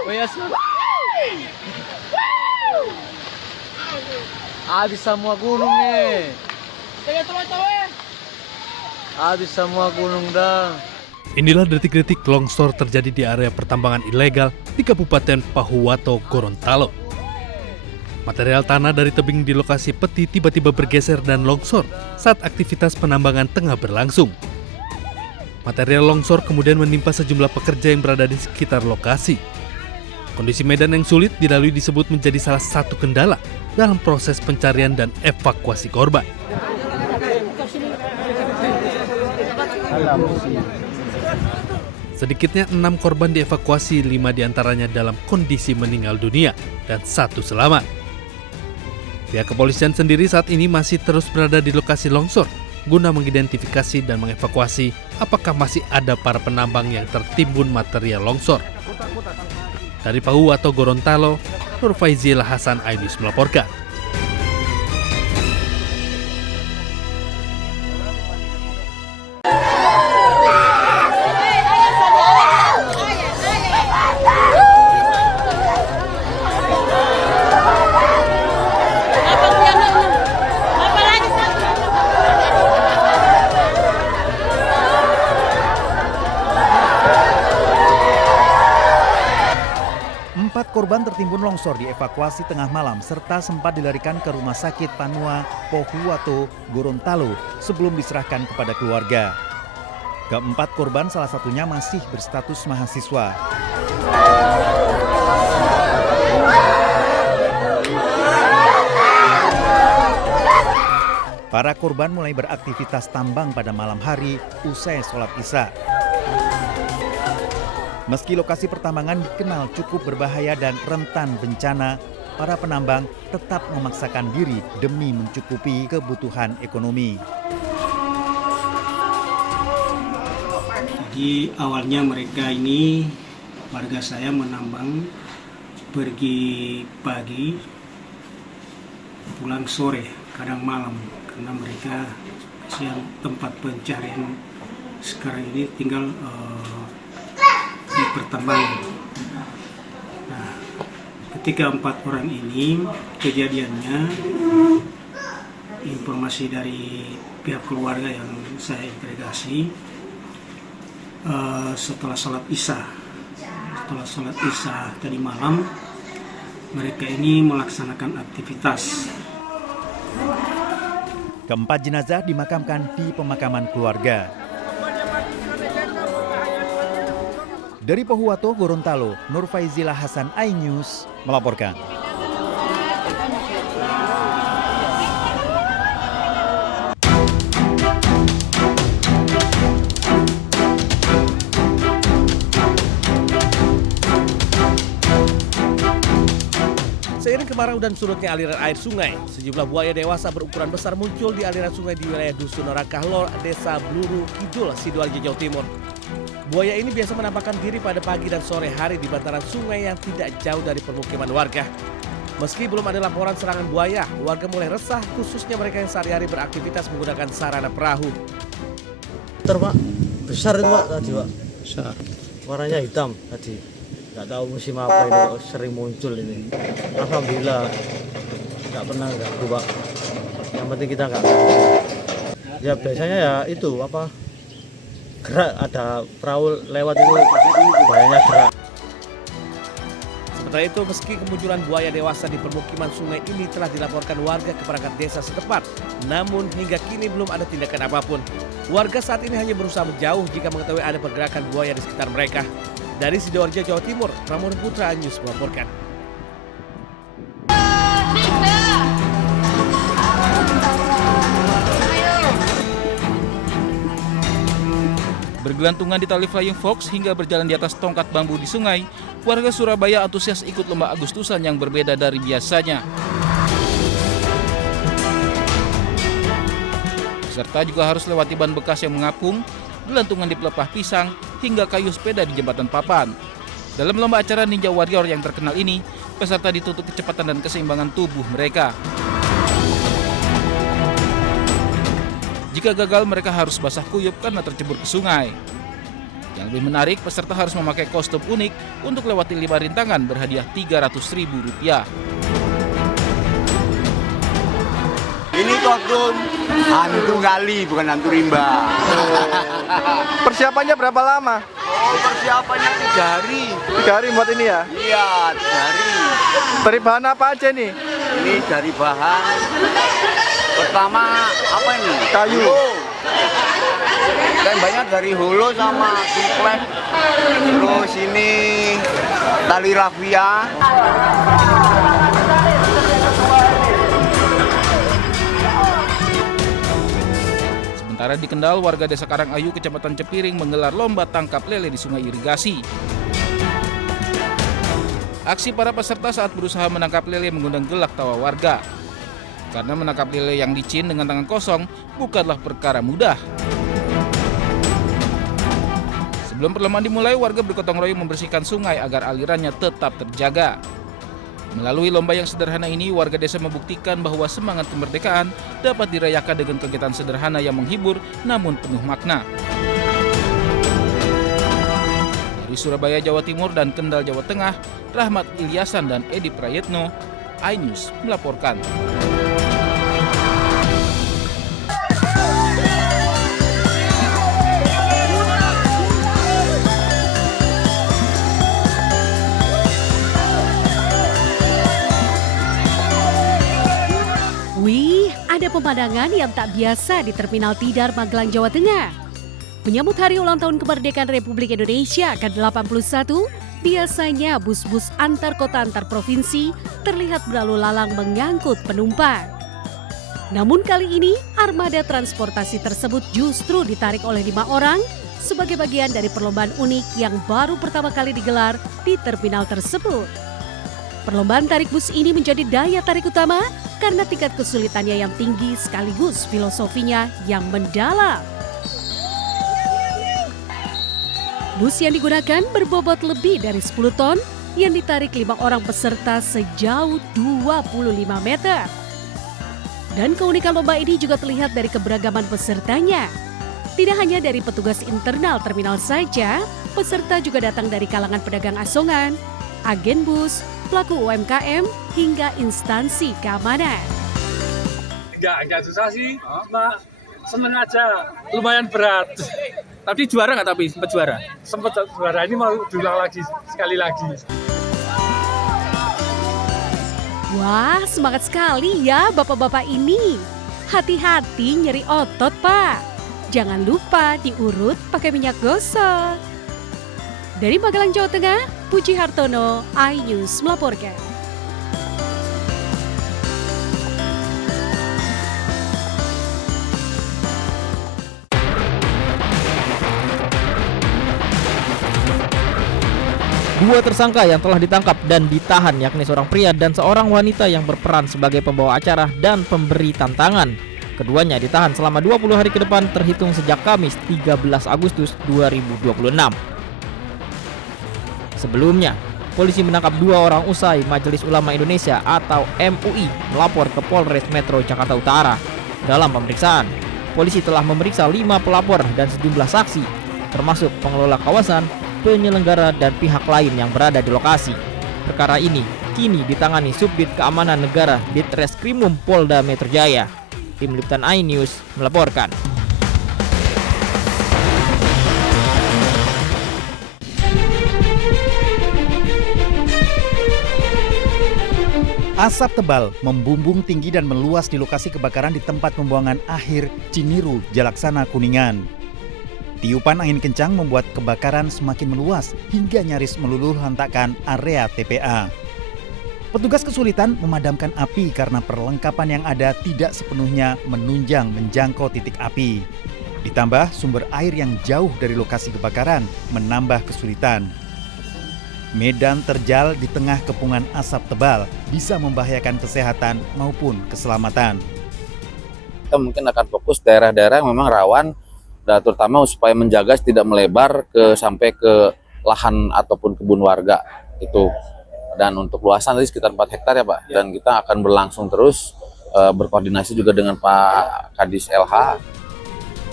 Habis semua gunung nih. Habis semua gunung dah. Inilah detik-detik longsor terjadi di area pertambangan ilegal di Kabupaten Pahuwato, Gorontalo. Material tanah dari tebing di lokasi peti tiba-tiba bergeser dan longsor saat aktivitas penambangan tengah berlangsung. Material longsor kemudian menimpa sejumlah pekerja yang berada di sekitar lokasi. Kondisi medan yang sulit dilalui disebut menjadi salah satu kendala dalam proses pencarian dan evakuasi korban. Sedikitnya 6 korban dievakuasi, 5 diantaranya dalam kondisi meninggal dunia dan 1 selamat. Pihak kepolisian sendiri saat ini masih terus berada di lokasi longsor guna mengidentifikasi dan mengevakuasi apakah masih ada para penambang yang tertimbun material longsor. Dari Pahuwato, Gorontalo, Nur Faizil Hasan Ainus melaporkan. Korban tertimbun longsor dievakuasi tengah malam serta sempat dilarikan ke Rumah Sakit Panua Pahuwato, Gorontalo sebelum diserahkan kepada keluarga. Keempat korban salah satunya masih berstatus mahasiswa. Para korban mulai beraktivitas tambang pada malam hari usai sholat Isya. Meski lokasi pertambangan dikenal cukup berbahaya dan rentan bencana, para penambang tetap memaksakan diri demi mencukupi kebutuhan ekonomi. Jadi awalnya mereka ini, warga saya menambang pergi pagi, pulang sore, kadang malam. Karena mereka kasihan tempat pencarian sekarang ini tinggal di pertambangan. Nah, ketika 4 orang ini kejadiannya, informasi dari pihak keluarga yang saya interogasi, setelah sholat Isya tadi malam, mereka ini melaksanakan aktivitas. Keempat jenazah dimakamkan di pemakaman keluarga. Dari Pahuwato, Gorontalo, Nur Faizil Hasan iNews melaporkan. Seiring kemarau dan surutnya aliran air sungai, sejumlah buaya dewasa berukuran besar muncul di aliran sungai di wilayah Dusun Rakahlor, Desa Bluru Kidul, Sidoarjo, Jawa Timur. Buaya ini biasa menampakkan diri pada pagi dan sore hari di bantaran sungai yang tidak jauh dari permukiman warga. Meski belum ada laporan serangan buaya, warga mulai resah, khususnya mereka yang sehari-hari beraktivitas menggunakan sarana perahu. Pak, besar itu Pak tadi Pak. Besar. Warnanya hitam tadi. Nggak tahu musim apa ini Pak, sering muncul ini. Alhamdulillah nggak pernah ganggu Pak. Yang penting kita nggak ganggu. Ya biasanya ya itu apa? Gerak, ada perahu lewat itu buayanya gerak. Sementara itu, meski kemunculan buaya dewasa di permukiman sungai ini telah dilaporkan warga ke perangkat desa setempat, namun hingga kini belum ada tindakan apapun. Warga saat ini hanya berusaha menjauh jika mengetahui ada pergerakan buaya di sekitar mereka. Dari Sidoarjo, Jawa Timur, Pramono Putra News melaporkan. Bergelantungan di tali flying fox hingga berjalan di atas tongkat bambu di sungai, warga Surabaya antusias ikut lomba Agustusan yang berbeda dari biasanya. Peserta juga harus lewati ban bekas yang mengapung, gelantungan di pelepah pisang, hingga kayu sepeda di jembatan papan. Dalam lomba acara Ninja Warrior yang terkenal ini, peserta dituntut kecepatan dan keseimbangan tubuh mereka. Jika gagal, mereka harus basah kuyup karena tercebur ke sungai. Di Yang lebih menarik, peserta harus memakai kostum unik untuk lewati 5 rintangan berhadiah Rp300.000. Ini kostum hantu kali, bukan hantu rimba. Persiapannya berapa lama? Oh, persiapannya 3 hari. 3 hari buat ini ya? Iya, 3 hari. Dari bahan apa aja nih? Ini dari bahan pertama apa ini? Kayu. Dan banyak dari holo sama suplex. Terus ini tali rafia. Sementara di Kendal, warga Desa Karangayu, Kecamatan Cepiring menggelar lomba tangkap lele di sungai irigasi. Aksi para peserta saat berusaha menangkap lele mengundang gelak tawa warga. Karena menangkap lele yang licin dengan tangan kosong bukanlah perkara mudah. Sebelum perlombaan dimulai, warga bergotong royong membersihkan sungai agar alirannya tetap terjaga. Melalui lomba yang sederhana ini, warga desa membuktikan bahwa semangat kemerdekaan dapat dirayakan dengan kegiatan sederhana yang menghibur namun penuh makna. Dari Surabaya, Jawa Timur dan Kendal, Jawa Tengah, Rahmat Ilyasan dan Edi Prayetno, iNews melaporkan. Wih, ada pemandangan yang tak biasa di Terminal Tidar, Magelang, Jawa Tengah. Menyambut hari ulang tahun kemerdekaan Republik Indonesia ke-81, biasanya bus-bus antar kota antar provinsi terlihat berlalu lalang mengangkut penumpang. Namun kali ini, armada transportasi tersebut justru ditarik oleh 5 orang sebagai bagian dari perlombaan unik yang baru pertama kali digelar di terminal tersebut. Perlombaan tarik bus ini menjadi daya tarik utama karena tingkat kesulitannya yang tinggi sekaligus filosofinya yang mendalam. Bus yang digunakan berbobot lebih dari 10 ton yang ditarik 5 orang peserta sejauh 25 meter. Dan keunikan lomba ini juga terlihat dari keberagaman pesertanya. Tidak hanya dari petugas internal terminal saja, peserta juga datang dari kalangan pedagang asongan, agen bus, pelaku UMKM, hingga instansi keamanan. Enggak susah sih, cuma seneng aja, lumayan berat. Tapi juara nggak tapi? Sempat juara? Sempat juara, ini mau diulang lagi, sekali lagi. Wah, semangat sekali ya bapak-bapak ini. Hati-hati nyeri otot, Pak. Jangan lupa diurut pakai minyak gosok. Dari Magelang, Jawa Tengah, Puji Hartono, iNews melaporkan. Dua tersangka yang telah ditangkap dan ditahan yakni seorang pria dan seorang wanita yang berperan sebagai pembawa acara dan pemberi tantangan. Keduanya ditahan selama 20 hari ke depan terhitung sejak Kamis 13 Agustus 2026. Sebelumnya, polisi menangkap 2 orang usai Majelis Ulama Indonesia atau MUI melapor ke Polres Metro Jakarta Utara. Dalam pemeriksaan, polisi telah memeriksa 5 pelapor dan sejumlah saksi, termasuk pengelola kawasan, penyelenggara dan pihak lain yang berada di lokasi. Perkara ini kini ditangani Subdit Keamanan Negara Ditreskrimum Polda Metro Jaya. Tim Liputan iNews melaporkan. Asap tebal membumbung tinggi dan meluas di lokasi kebakaran di tempat pembuangan akhir Ciniru, Jalaksana, Kuningan. Tiupan angin kencang membuat kebakaran semakin meluas hingga nyaris meluluh lantakkan area TPA. Petugas kesulitan memadamkan api karena perlengkapan yang ada tidak sepenuhnya menunjang menjangkau titik api. Ditambah sumber air yang jauh dari lokasi kebakaran menambah kesulitan. Medan terjal di tengah kepungan asap tebal bisa membahayakan kesehatan maupun keselamatan. Kita mungkin akan fokus daerah-daerah yang memang rawan, dan terutama supaya menjaga tidak melebar sampai ke lahan ataupun kebun warga itu. Dan untuk luasan tadi sekitar 4 hektar ya Pak. Dan kita akan berlangsung terus berkoordinasi juga dengan Pak Kadis LH.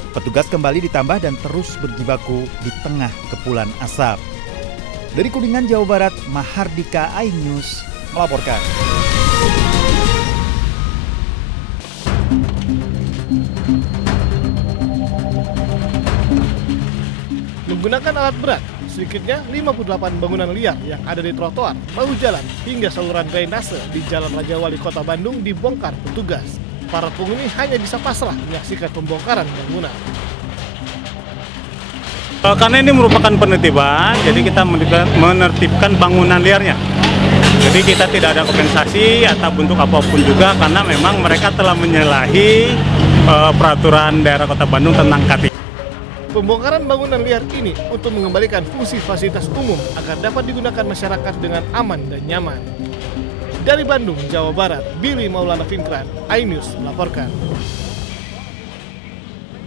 Petugas kembali ditambah dan terus berjibaku di tengah kepulan asap. Dari Kuningan, Jawa Barat, Mahardika, iNews melaporkan. Menggunakan alat berat, sedikitnya 58 bangunan liar yang ada di trotoar, bahu jalan, hingga saluran drainase di Jalan Raja Wali Kota Bandung dibongkar petugas. Para penghuni hanya bisa pasrah menyaksikan pembongkaran bangunan. Karena ini merupakan penertiban, jadi kita menertibkan bangunan liarnya. Jadi kita tidak ada kompensasi atau bentuk apapun juga, karena memang mereka telah menyalahi peraturan daerah Kota Bandung tentang KT. Pembongkaran bangunan liar ini untuk mengembalikan fungsi fasilitas umum agar dapat digunakan masyarakat dengan aman dan nyaman. Dari Bandung, Jawa Barat, Billy Maulana Finkran, iNews melaporkan.